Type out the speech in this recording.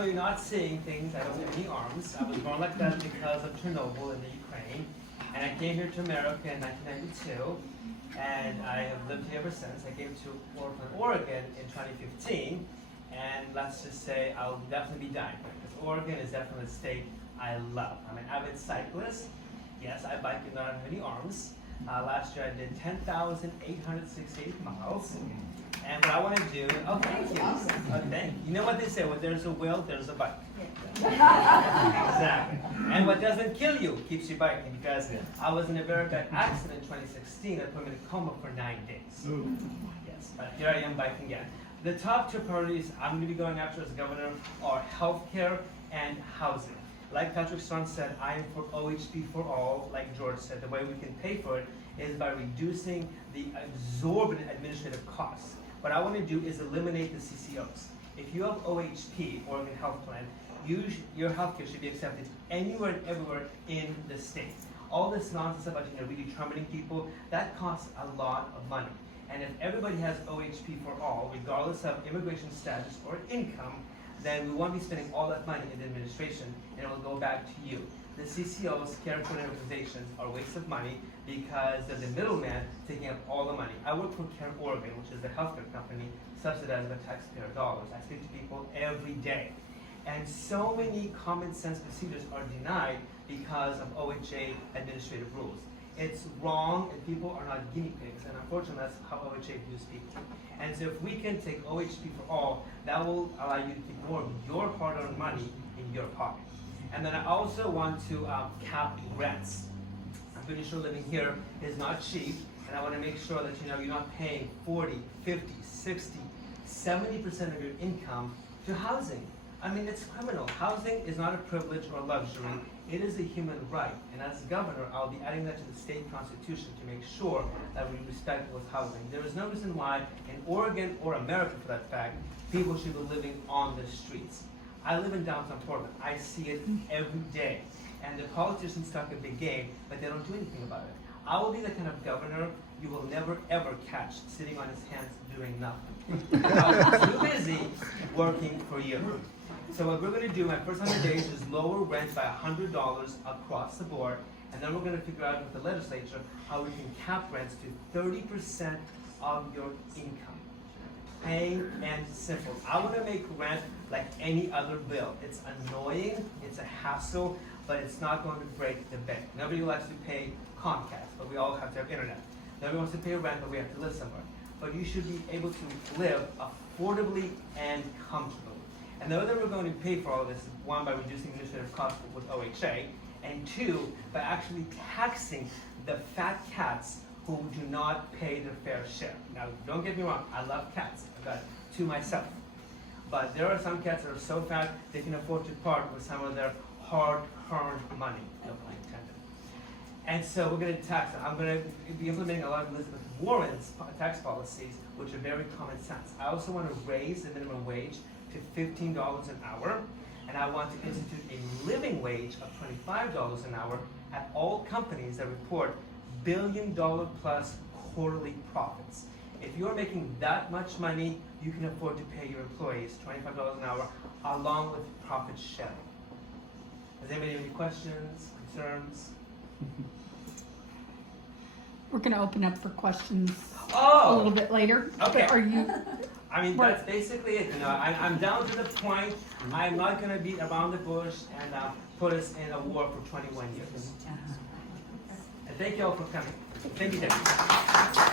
so you're not seeing things. I don't have any arms. I was born like that because of Chernobyl in the Ukraine. And I came here to America in 1992. And I have lived here ever since. I came to Portland, Oregon in 2015. And let's just say I'll definitely be dying here, because Oregon is definitely a state I love. I'm an avid cyclist. Yes, I bike and don't have any arms. Last year I did 10,868 miles. And what I want to do, oh, thank you. Oh, thank you. You know what they say, when there's a will, there's a bike. Exactly. And what doesn't kill you keeps you biking, because I was in a very bad accident in 2016 that put me in a coma for 9 days. Yes, but here I am biking again. The top two priorities I'm going to be going after as governor are healthcare and housing. Like Patrick Strong said, I am for OHP for all. Like George said, the way we can pay for it is by reducing the exorbitant administrative costs. What I want to do is eliminate the CCOs. If you have OHP, Oregon Health Plan, your healthcare should be accepted anywhere and everywhere in the state. All this nonsense about redetermining people, that costs a lot of money. And if everybody has OHP for all, regardless of immigration status or income, then we won't be spending all that money in the administration, and it will go back to you. The CCOs, care organizations, are a waste of money because they're the middleman taking up all the money. I work for Care Oregon, which is the healthcare company subsidized by taxpayer dollars. I speak to people every day. And so many common sense procedures are denied because of OHA administrative rules. It's wrong, and people are not guinea pigs, and unfortunately that's how OHA views people. And so if we can take OHP for all, that will allow you to keep more of your hard-earned money in your pocket. And then I also want to cap rents. I'm pretty sure living here is not cheap, and I want to make sure that you're not paying 40, 50, 60, 70% of your income to housing. I mean, it's criminal. Housing is not a privilege or a luxury. It is a human right. And as governor, I'll be adding that to the state constitution to make sure that we respect those housing. There is no reason why in Oregon or America, for that fact, people should be living on the streets. I live in downtown Portland. I see it every day. And the politicians talk a big game, but they don't do anything about it. I will be the kind of governor you will never ever catch sitting on his hands doing nothing. I'm too busy working for you. So what we're going to do, my first 100 days, is lower rent by $100 across the board, and then we're going to figure out with the legislature how we can cap rents to 30% of your income. Plain and simple. I want to make rent like any other bill. It's annoying, it's a hassle, but it's not going to break the bank. Nobody likes to pay Comcast, but we all have to have internet. Nobody wants to pay rent, but we have to live somewhere. But you should be able to live affordably and comfortably. And the way that we're going to pay for all of this is, one, by reducing administrative costs with OHA, and two, by actually taxing the fat cats who do not pay their fair share. Now, don't get me wrong, I love cats. I've got two myself. But there are some cats that are so fat they can afford to part with some of their hard-earned money, no pun intended. And so we're going to tax them. I'm going to be implementing a lot of Elizabeth Warren's tax policies, which are very common sense. I also want to raise the minimum wage to $15 an hour, and I want to institute a living wage of $25 an hour at all companies that report billion-dollar-plus quarterly profits. If you're making that much money, you can afford to pay your employees $25 an hour along with profit sharing. Does anybody have any questions, concerns? We're going to open up for questions a little bit later. Okay. Are you? I mean, that's basically it. I'm down to the point. I'm not going to beat around the bush and put us in a war for 21 years. And thank you all for coming. Thank you, Debbie.